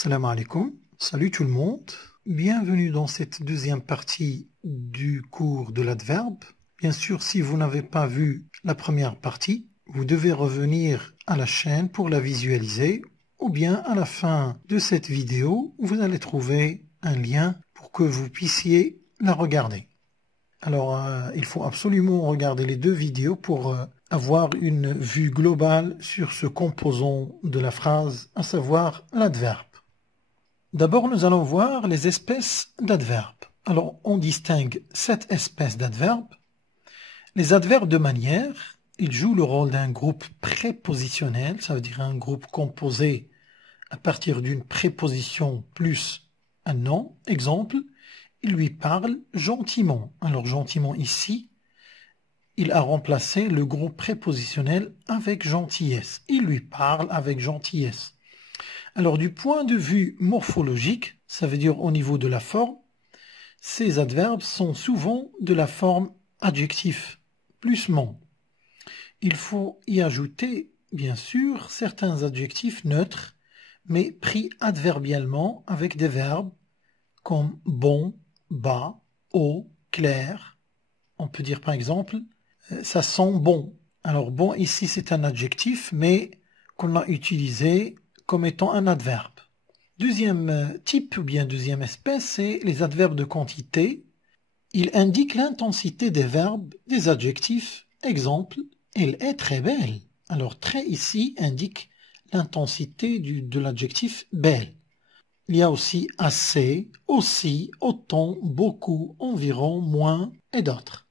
Salam alaikum, salut tout le monde, bienvenue dans cette deuxième partie du cours de l'adverbe. Bien sûr, si vous n'avez pas vu la première partie, vous devez revenir à la chaîne pour la visualiser, ou bien à la fin de cette vidéo, vous allez trouver un lien pour que vous puissiez la regarder. Alors, il faut absolument regarder les deux vidéos pour avoir une vue globale sur ce composant de la phrase, à savoir l'adverbe. D'abord, nous allons voir les espèces d'adverbes. Alors, on distingue 7 espèces d'adverbes. Les adverbes de manière, ils jouent le rôle d'un groupe prépositionnel, ça veut dire un groupe composé à partir d'une préposition plus un nom. Exemple, il lui parle gentiment. Alors, gentiment ici, il a remplacé le groupe prépositionnel avec gentillesse. Il lui parle avec gentillesse. Alors, du point de vue morphologique, ça veut dire au niveau de la forme, ces adverbes sont souvent de la forme adjectif, plus mon. Il faut y ajouter, bien sûr, certains adjectifs neutres, mais pris adverbialement avec des verbes comme bon, bas, haut, clair. On peut dire par exemple, ça sent bon. Alors bon, ici c'est un adjectif, mais qu'on a utilisé comme étant un adverbe. Deuxième type ou bien deuxième espèce, c'est les adverbes de quantité. Ils indiquent l'intensité des verbes, des adjectifs. Exemple, elle est très belle. Alors très ici indique l'intensité de l'adjectif belle. Il y a aussi assez, aussi, autant, beaucoup, environ, moins et d'autres.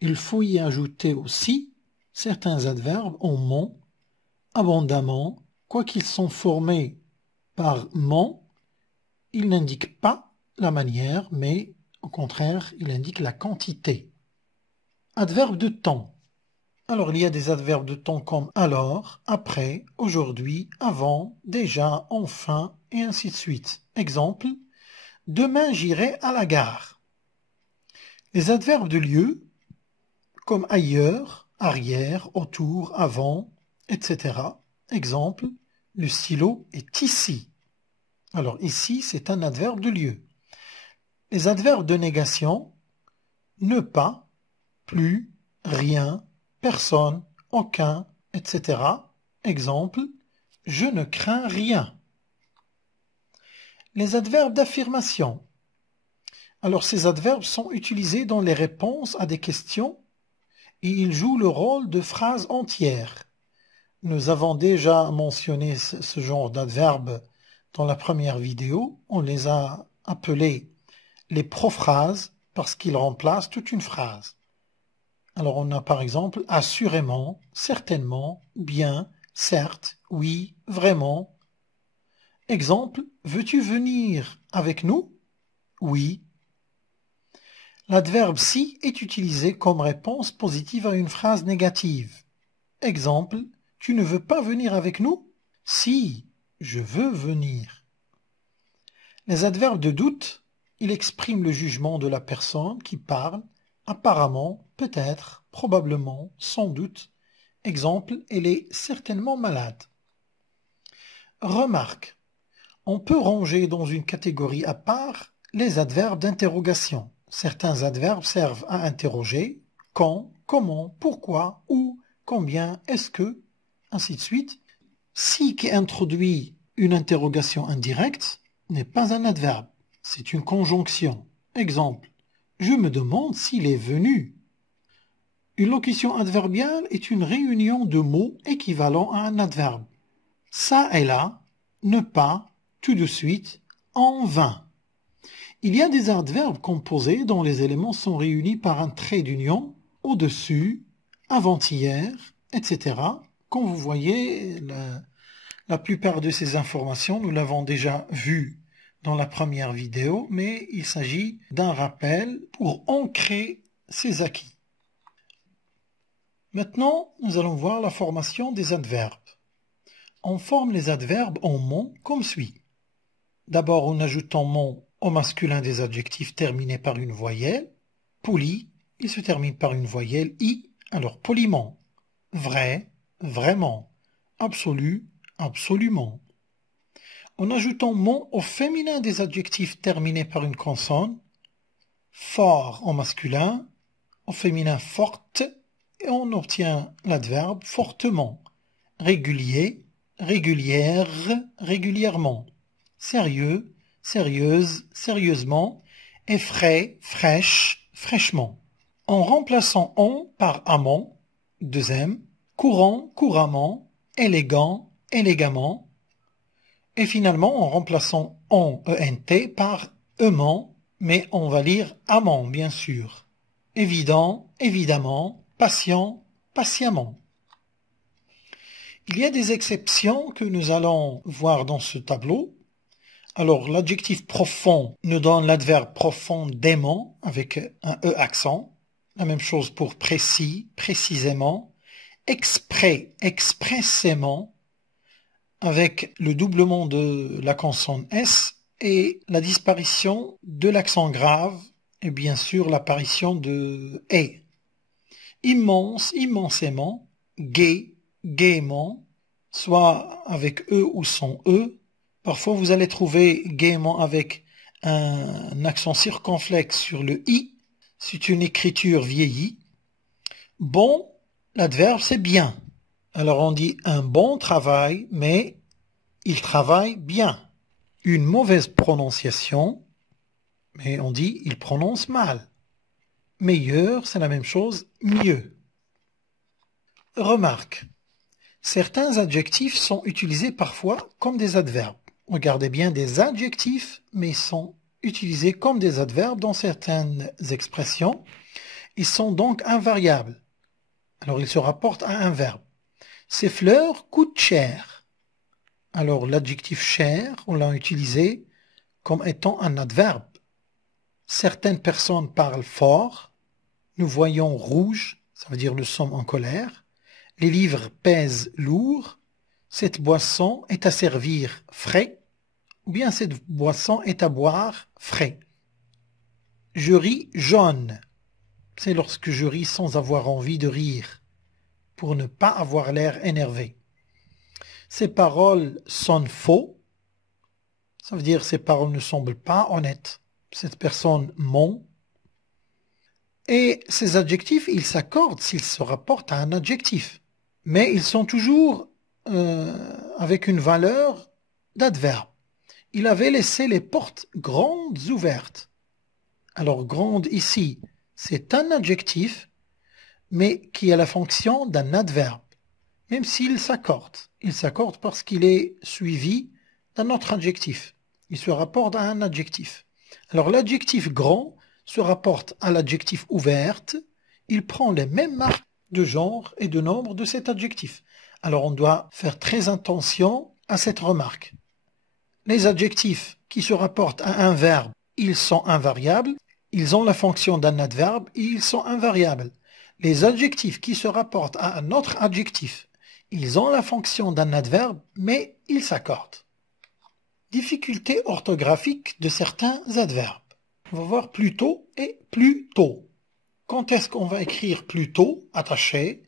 Il faut y ajouter aussi certains adverbes en mon, abondamment, quoiqu'ils sont formés par mon, ils n'indiquent pas la manière, mais au contraire, ils indiquent la quantité. Adverbe de temps. Alors, il y a des adverbes de temps comme alors, après, aujourd'hui, avant, déjà, enfin, et ainsi de suite. Exemple, demain j'irai à la gare. Les adverbes de lieu, comme ailleurs, arrière, autour, avant, etc. Exemple, le stylo est ici. Alors ici, c'est un adverbe de lieu. Les adverbes de négation, ne pas, plus, rien, personne, aucun, etc. Exemple, je ne crains rien. Les adverbes d'affirmation. Alors ces adverbes sont utilisés dans les réponses à des questions et ils jouent le rôle de phrases entières. Nous avons déjà mentionné ce genre d'adverbes dans la première vidéo. On les a appelés les prophrases parce qu'ils remplacent toute une phrase. Alors on a par exemple assurément, certainement, bien, certes, oui, vraiment. Exemple, veux-tu venir avec nous? Oui. L'adverbe si est utilisé comme réponse positive à une phrase négative. Exemple, tu ne veux pas venir avec nous? Si, je veux venir. Les adverbes de doute, ils expriment le jugement de la personne qui parle, apparemment, peut-être, probablement, sans doute. Exemple, elle est certainement malade. Remarque, on peut ranger dans une catégorie à part les adverbes d'interrogation. Certains adverbes servent à interroger, quand, comment, pourquoi, où, combien, est-ce que, ainsi de suite. Si qui introduit une interrogation indirecte n'est pas un adverbe, c'est une conjonction. Exemple, je me demande s'il est venu. Une locution adverbiale est une réunion de mots équivalents à un adverbe. Ça et là, ne pas, tout de suite, en vain. Il y a des adverbes composés dont les éléments sont réunis par un trait d'union, au-dessus, avant-hier, etc. Comme vous voyez, la plupart de ces informations, nous l'avons déjà vu dans la première vidéo, mais il s'agit d'un rappel pour ancrer ces acquis. Maintenant, nous allons voir la formation des adverbes. On forme les adverbes en mon comme suit. D'abord, en ajoutant mon au masculin des adjectifs terminés par une voyelle. Poli, il se termine par une voyelle i, alors poliment. Vrai, vraiment. Absolu, absolument. en ajoutant mon au féminin des adjectifs terminés par une consonne, fort en masculin, au féminin forte, et on obtient l'adverbe fortement, régulier, régulière, régulièrement, sérieux, sérieuse, sérieusement, et frais, fraîche, fraîchement. En remplaçant on par amant, deuxième, courant, couramment, élégant, élégamment, et finalement en remplaçant on, ent, par aimant, mais on va lire amant, bien sûr. Évident, évidemment, patient, patiemment. Il y a des exceptions que nous allons voir dans ce tableau. Alors, l'adjectif profond nous donne l'adverbe profondément avec un E accent. La même chose pour précis, précisément. Exprès, expressément, avec le doublement de la consonne S et la disparition de l'accent grave et bien sûr l'apparition de « et ». Immense, immensément, gai, gaiement, soit avec E ou sans E. Parfois vous allez trouver gaiement avec un accent circonflexe sur le I. C'est une écriture vieillie. Bon, l'adverbe c'est bien. Alors on dit un bon travail, mais il travaille bien. Une mauvaise prononciation, mais on dit il prononce mal. Meilleur, c'est la même chose, mieux. Remarque, certains adjectifs sont utilisés parfois comme des adverbes. Regardez bien, des adjectifs, mais sont utilisés comme des adverbes dans certaines expressions. Ils sont donc invariables. Alors ils se rapportent à un verbe. Ces fleurs coûtent cher. Alors l'adjectif cher, on l'a utilisé comme étant un adverbe. Certaines personnes parlent fort. Nous voyons rouge, ça veut dire nous sommes en colère. Les livres pèsent lourd. Cette boisson est à servir frais. Ou bien cette boisson est à boire frais. Je ris jaune. C'est lorsque je ris sans avoir envie de rire, pour ne pas avoir l'air énervé. Ces paroles sonnent faux. Ça veut dire ces paroles ne semblent pas honnêtes. Cette personne ment. Et ces adjectifs, ils s'accordent s'ils se rapportent à un adjectif. Mais ils sont toujours avec une valeur d'adverbe. Il avait laissé les portes grandes ouvertes. Alors grande ici, c'est un adjectif, mais qui a la fonction d'un adverbe. Même s'il s'accorde. Il s'accorde parce qu'il est suivi d'un autre adjectif. Il se rapporte à un adjectif. Alors l'adjectif grand se rapporte à l'adjectif ouverte. Il prend les mêmes marques de genre et de nombre de cet adjectif. Alors on doit faire très attention à cette remarque. Les adjectifs qui se rapportent à un verbe, ils sont invariables. Ils ont la fonction d'un adverbe et ils sont invariables. Les adjectifs qui se rapportent à un autre adjectif, ils ont la fonction d'un adverbe, mais ils s'accordent. Difficulté orthographique de certains adverbes. On va voir plutôt et plutôt. Quand est-ce qu'on va écrire plutôt, attaché,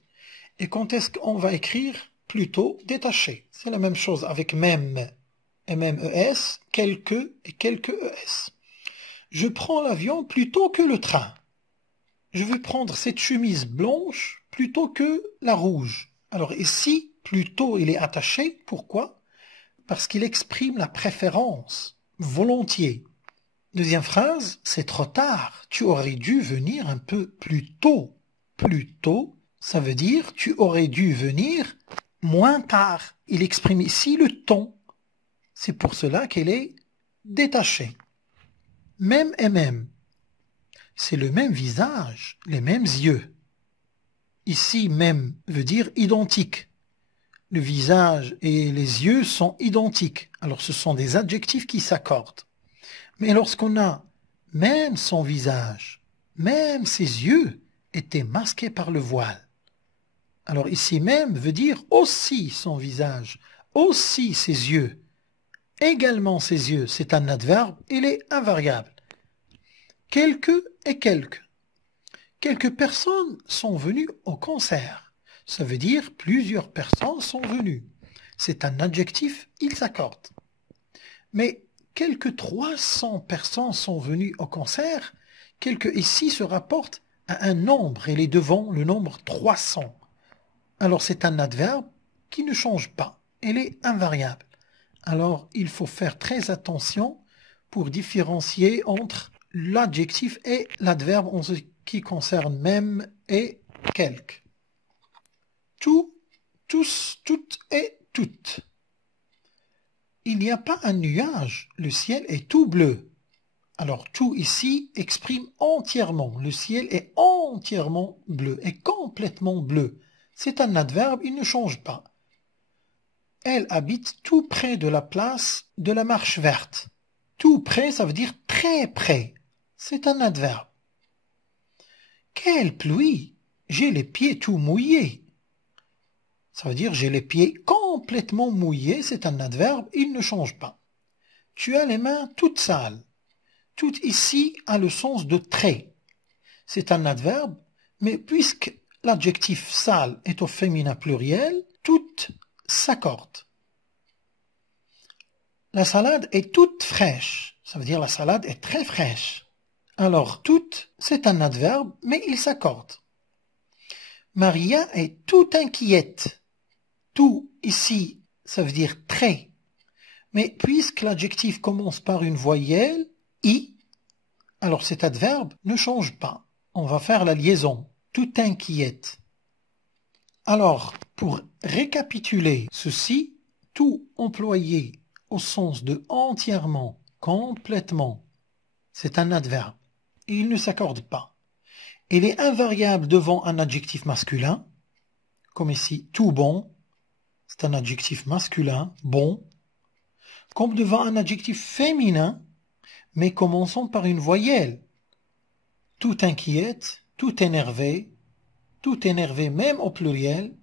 et quand est-ce qu'on va écrire plutôt, détaché. C'est la même chose avec même et même ES, quelques et quelques ES. Je prends l'avion plutôt que le train. Je vais prendre cette chemise blanche plutôt que la rouge. Alors ici, plutôt il est attaché. Pourquoi? Parce qu'il exprime la préférence, volontiers. Deuxième phrase, c'est trop tard. Tu aurais dû venir un peu plus tôt. Plus tôt, ça veut dire tu aurais dû venir moins tard. Il exprime ici le ton. C'est pour cela qu'elle est détachée. Même et même. C'est le même visage, les mêmes yeux. Ici, même veut dire identique. Le visage et les yeux sont identiques. Alors ce sont des adjectifs qui s'accordent. Mais lorsqu'on a même son visage, même ses yeux étaient masqués par le voile. Alors ici même veut dire aussi son visage, aussi ses yeux. Également ses yeux, c'est un adverbe, il est invariable. Quelques et quelques. Quelques personnes sont venues au concert. Ça veut dire plusieurs personnes sont venues. C'est un adjectif, il s'accorde. Mais quelques 300 personnes sont venues au concert, quelques ici se rapportent à un nombre, elle est devant le nombre 300. Alors c'est un adverbe qui ne change pas, elle est invariable. Alors il faut faire très attention pour différencier entre l'adjectif et l'adverbe en ce qui concerne même et quelques. Tout, tous, toutes et toutes. Il n'y a pas un nuage, le ciel est tout bleu. Alors tout ici exprime entièrement, le ciel est entièrement bleu, est complètement bleu. C'est un adverbe, il ne change pas. Elle habite tout près de la place de la Marche Verte. Tout près, ça veut dire très près. C'est un adverbe. Quelle pluie! J'ai les pieds tout mouillés. Ça veut dire j'ai les pieds complètement mouillés, c'est un adverbe, il ne change pas. Tu as les mains toutes sales. Tout ici a le sens de très. C'est un adverbe, mais puisque l'adjectif sale est au féminin pluriel, toute s'accorde. La salade est toute fraîche. Ça veut dire la salade est très fraîche. Alors toute, c'est un adverbe, mais il s'accorde. Maria est tout inquiète. Tout ici, ça veut dire très. Mais puisque l'adjectif commence par une voyelle, i, alors cet adverbe ne change pas. On va faire la liaison. Tout inquiète. Alors, pour récapituler ceci, tout employé au sens de entièrement, complètement, c'est un adverbe. Et il ne s'accorde pas. Il est invariable devant un adjectif masculin, comme ici, tout bon, c'est un adjectif masculin, bon, comme devant un adjectif féminin, mais commençant par une voyelle. Tout inquiète, tout énervé même au pluriel,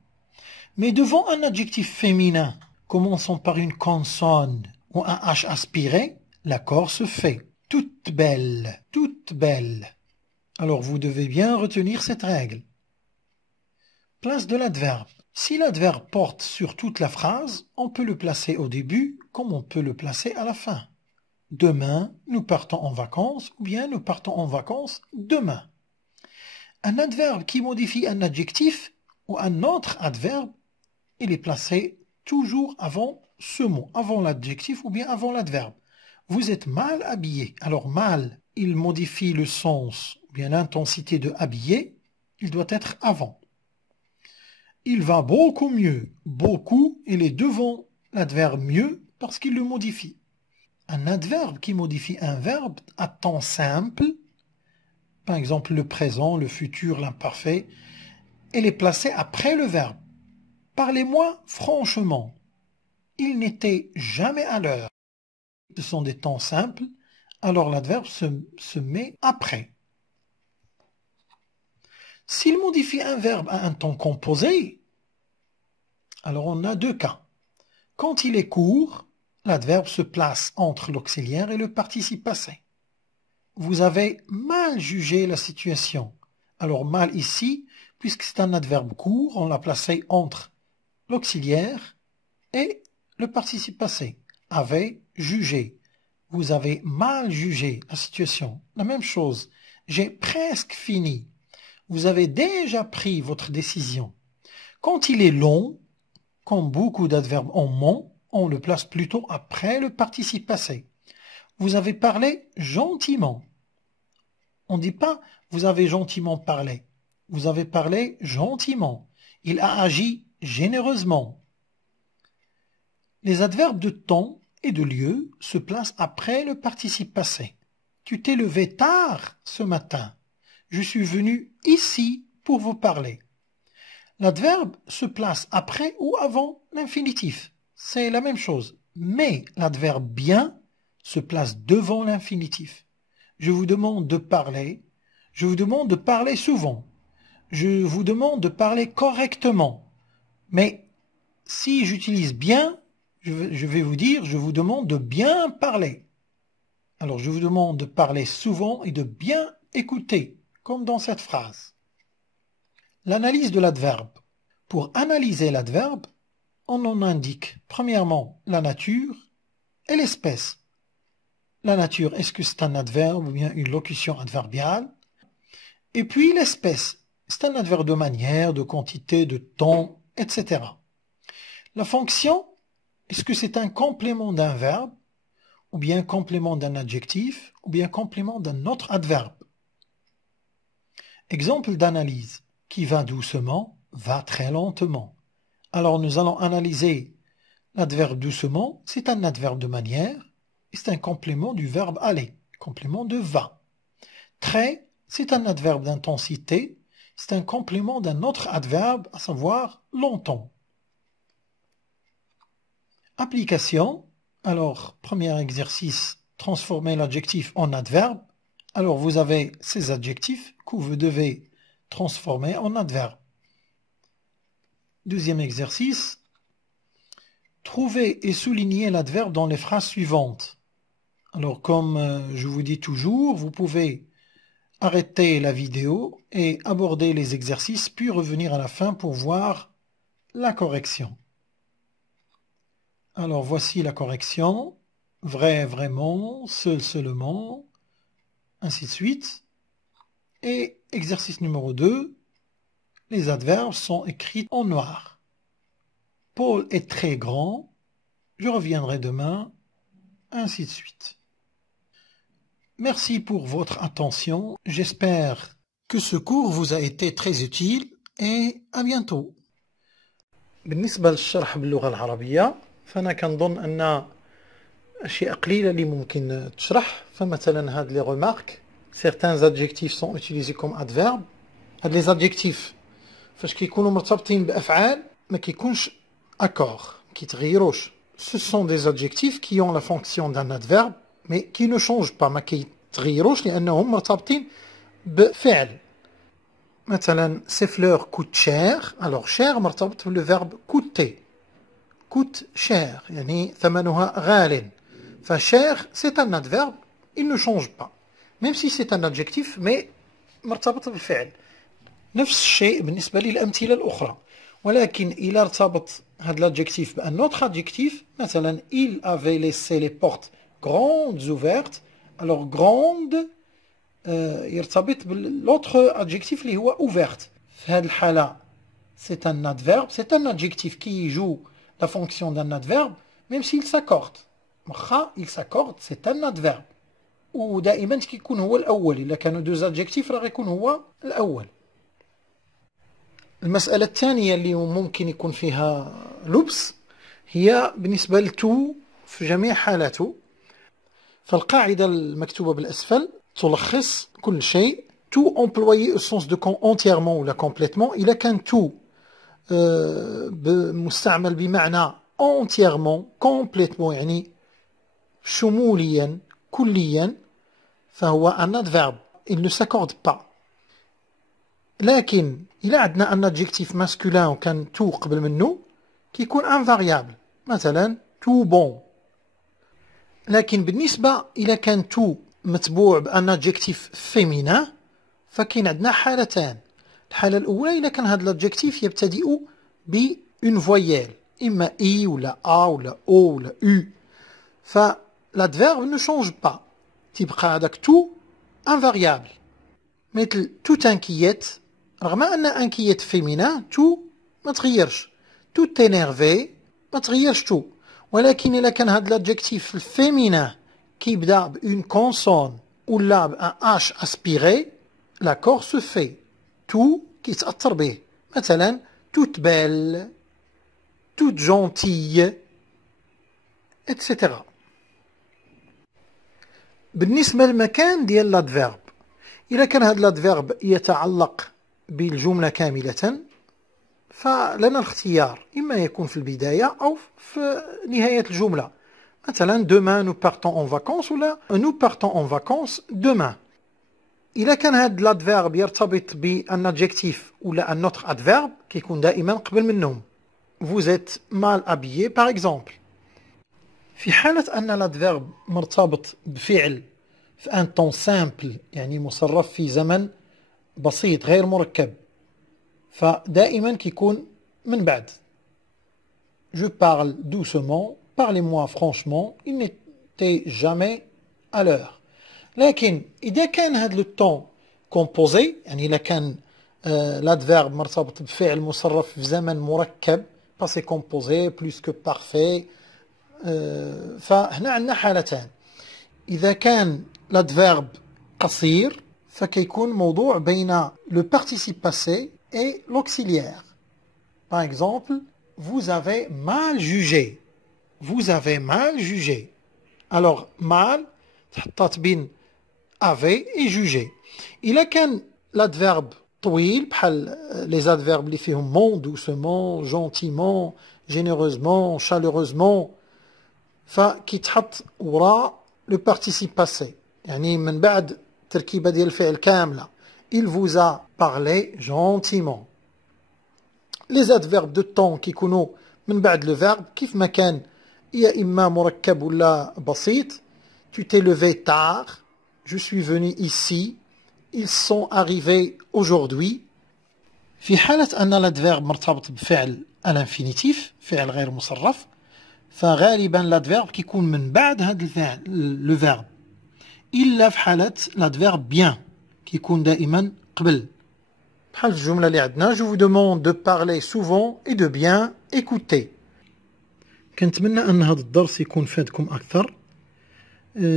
mais devant un adjectif féminin, commençant par une consonne ou un H aspiré, l'accord se fait. Toute belle, toute belle. Alors vous devez bien retenir cette règle. Place de l'adverbe. Si l'adverbe porte sur toute la phrase, on peut le placer au début comme on peut le placer à la fin. Demain, nous partons en vacances ou bien nous partons en vacances demain. Un adverbe qui modifie un adjectif ou un autre adverbe, il est placé toujours avant ce mot, avant l'adjectif ou bien avant l'adverbe. Vous êtes mal habillé. Alors mal, il modifie le sens ou bien l'intensité de habillé, il doit être avant. Il va beaucoup mieux. Beaucoup, il est devant l'adverbe mieux parce qu'il le modifie. Un adverbe qui modifie un verbe à temps simple, par exemple le présent, le futur, l'imparfait, il est placé après le verbe. Parlez-moi franchement. Il n'était jamais à l'heure. Ce sont des temps simples, alors l'adverbe se met après. S'il modifie un verbe à un temps composé, alors on a deux cas. Quand il est court, l'adverbe se place entre l'auxiliaire et le participe passé. Vous avez mal jugé la situation. Alors mal ici, puisque c'est un adverbe court, on l'a placé entre l'auxiliaire et le participe passé. Avait jugé. Vous avez mal jugé la situation. La même chose. J'ai presque fini. Vous avez déjà pris votre décision. Quand il est long, comme beaucoup d'adverbes en mon, on le place plutôt après le participe passé. Vous avez parlé gentiment. On ne dit pas « vous avez gentiment parlé ». Vous avez parlé gentiment. Il a agi généreusement. Les adverbes de temps et de lieu se placent après le participe passé. Tu t'es levé tard ce matin. Je suis venu ici pour vous parler. L'adverbe se place après ou avant l'infinitif. C'est la même chose. Mais l'adverbe bien se place devant l'infinitif. Je vous demande de parler. Je vous demande de parler souvent. Je vous demande de parler correctement. Mais si j'utilise bien, je vais vous dire, je vous demande de bien parler. Alors je vous demande de parler souvent et de bien écouter, comme dans cette phrase. L'analyse de l'adverbe. Pour analyser l'adverbe, on en indique premièrement la nature et l'espèce. La nature, est-ce que c'est un adverbe ou bien une locution adverbiale? Et puis l'espèce, c'est un adverbe de manière, de quantité, de temps, etc. La fonction, est-ce que c'est un complément d'un verbe, ou bien complément d'un adjectif, ou bien complément d'un autre adverbe? Exemple d'analyse. Qui va doucement, va très lentement. Alors nous allons analyser l'adverbe doucement, c'est un adverbe de manière, et c'est un complément du verbe aller, complément de va. Très, c'est un adverbe d'intensité, c'est un complément d'un autre adverbe, à savoir longtemps. Application. Alors, premier exercice, transformer l'adjectif en adverbe. Alors, vous avez ces adjectifs que vous devez transformer en adverbe. Deuxième exercice, trouver et souligner l'adverbe dans les phrases suivantes. Alors, comme je vous dis toujours, vous pouvez arrêter la vidéo et aborder les exercices, puis revenir à la fin pour voir la correction. Alors, voici la correction. Vrai, vraiment, seul, seulement, ainsi de suite. Et exercice numéro 2, les adverbes sont écrits en noir. Paul est très grand, je reviendrai demain, ainsi de suite. Merci pour votre attention, j'espère que ce cours vous a été très utile et à bientôt. بالنسبة للشرح باللغة العربية فأنا كنظن أن أشياء قليلة اللي ممكن تشرح فمثلا هاد لي ريمارك certains adjectifs sont utilisés comme adverbes هاد لي adjectifs فاش كيكونوا مرتبطين بأفعال ما كيكونش accord كيتغيروش ce sont des adjectifs qui ont la fonction d'un adverbe mais qui ne changent pas ما كيتغيروش لأنهم مرتبطين بفعل مثلا ces fleurs coûtent cher alors cher مرتبط بالverbe verbe coûter coûte cher يعني ثمنها غال فcher c'est un adverbe il ne change pas même si c'est un adjectif mais مرتبط بالفعل نفس الشيء بالنسبة للأمثلة الأخرى ولكن إذا ارتبط هذا l'adjectif بأن autre adjectif مثلا il avait laissé les portes grandes ouvertes alors grande يرتبط بالautre adjectif اللي هو ouverte في هذه الحالة c'est un adverbe c'est un adjectif qui joue la fonction d'un adverbe même s'il s'accorde واخا il s'accorde c'est un adverbe ودائما كيكون هو الأول إلا كانوا deux adjectifs راه غيكون هو الأول المسألة الثانية اللي ممكن يكون فيها لبس هي بالنسبة لتو في جميع حالاته فالقاعدة المكتوبة بالأسفل تلخص كل شيء tout employé au sens de entièrement ou complètement إذا كان tout مستعمل بمعنى entièrement complètement يعني شموليا كليا فهو un adverbe il ne s'accorde pas لكن إلا عندنا un adjectif masculin وكان tout قبل منه كيكون un variable مثلا tout bon لكن بالنسبة إلى كان tout متبوع بأن adjectif féminin فكاين عندنا حالتان الحالة الأولى إذا كان هذا l'adjectif يبتدئ ب une voyelle إما I ولا A ولا O ولا U فالadverbe ne change pas تبقى هذاك tout un variable مثل tout inquiète رغم أن inquiète féminin tout ما تغيرش tout énervé ما تغيرش tout ولكن إذا كان هذا l'adjectif féminin كيبدا بune consonne ولا بان H aspiré l'accord se fait tout كيتأثر به مثلا toute belle toute gentille etc. بالنسبة للمكان ديال الادفيرب إذا كان هذا الادفيرب يتعلق بالجملة كاملة فلنا الاختيار إما يكون في البداية أو في نهاية الجملة مثلا demain nous partons en vacances ولا nous partons en vacances demain إذا كان هذا الادفيرب يرتبط بأن adjectif ولا أن autre adverbe كيكون دائما قبل منهم vous êtes mal habillé par exemple في حالة أن الادفيرب مرتبط بفعل في un temps simple يعني مصرف في زمن بسيط غير مركب فدائما كيكون من بعد je parle doucement parlez-moi franchement il n'était jamais à l'heure. لكن إذا كان هذا لو طون كومبوزي يعني إذا كان l'adverbe مرتبط بفعل مصرف في زمن مركب passé composé plus que parfait فهنا عندنا حالتان. إذا كان l'adverbe قصير فكيكون موضوع بين le participe passé et l'auxiliaire. Par exemple, vous avez mal jugé. Vous avez mal jugé. Alors, mal, تحطات بين avait et jugé. إلا كان l'adverbe طويل بحال les adverbes اللي فيهم mon, doucement, gentiment, généreusement, chaleureusement فكيتحط وراء le participe passé. يعني من بعد تركيبة ديال الفعل كاملة. Il vous a parlé gentiment. Les adverbes de temps كيكونوا من بعد le verbe كيف ما كان يا إما مركب ولا بسيط. Tu t'es levé tard. Je suis venu ici. Ils sont arrivés aujourd'hui. في حالة أن l'adverbe مرتبط بفعل الانفينيتيف فعل غير مصرف فغالبا l'adverbe كيكون من بعد هذا الفعل le verbe. إلا في حالة l'adverbe bien كيكون دائما قبل. بحال في الجملة اللي عندنا je vous demande de parler souvent et de bien écouter. كنتمنى أن هذا الدرس يكون فادكم أكثر.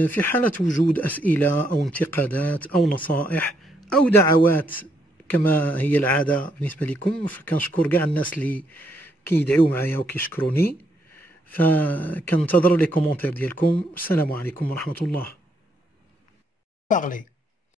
في حالة وجود أسئلة أو انتقادات أو نصائح أو دعوات كما هي العادة بالنسبة لكم فكنشكر كاع الناس اللي كيدعيو معايا وكيشكروني فكنتظر لي كومونتير ديالكم. السلام عليكم ورحمة الله. Parler.